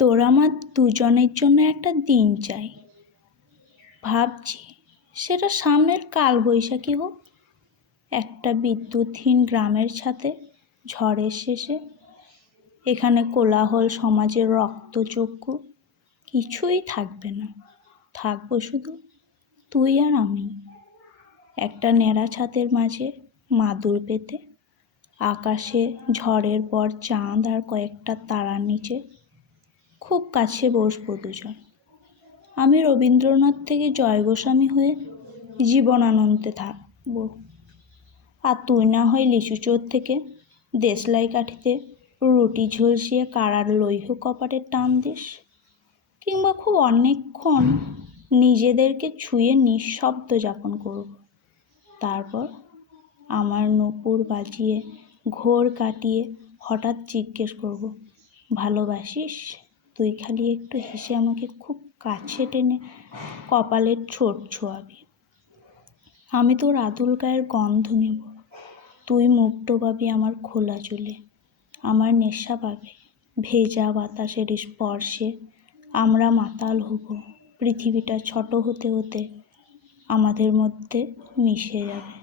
তোর আমার দুজনের জন্য একটা দিন চাই। ভাবছি সেটা সামনের কালবৈশাখী হোক, একটা বিদ্যুৎহীন গ্রামের ছাতে, ঝড়ের শেষে। এখানে কোলাহল, সমাজের রক্তচক্ষু কিছুই থাকবে না, থাকবো শুধু তুই আর আমি। একটা ন্যাড়া ছাতের মাঝে মাদুর পেতে, আকাশে ঝড়ের পর চাঁদ আর কয়েকটা তারার নিচে খুব কাছে বসবো দুজন। আমি রবীন্দ্রনাথ থেকে জয় গোস্বামী হয়ে জীবনানন্দে থাকবো, আর তুই না হয় লিচুচোর থেকে দেশলাই কাঠিতে রুটি ঝলসিয়ে কারার লৌহ কপাটের টান দিস, কিংবা খুব অনেকক্ষণ নিজেদেরকে ছুঁয়ে নিঃশব্দ যাপন করব। তারপর আমার নূপুর বাজিয়ে ঘোর কাটিয়ে হঠাৎ জিজ্ঞেস করব, ভালোবাসিস? তুই খালি একটু হেসে আমাকে খুব কাছে টেনে কপালের ছোট ছোঁয়াবি। আমি তোর আদুল গায়ের গন্ধ নেব, তুই মুগ্ধ পাবি আমার খোলা চুলে, আমার নেশা পাবে ভেজা বাতাসের স্পর্শে। আমরা মাতাল হব, পৃথিবীটা ছোট হতে হতে আমাদের মধ্যে মিশে যাবে।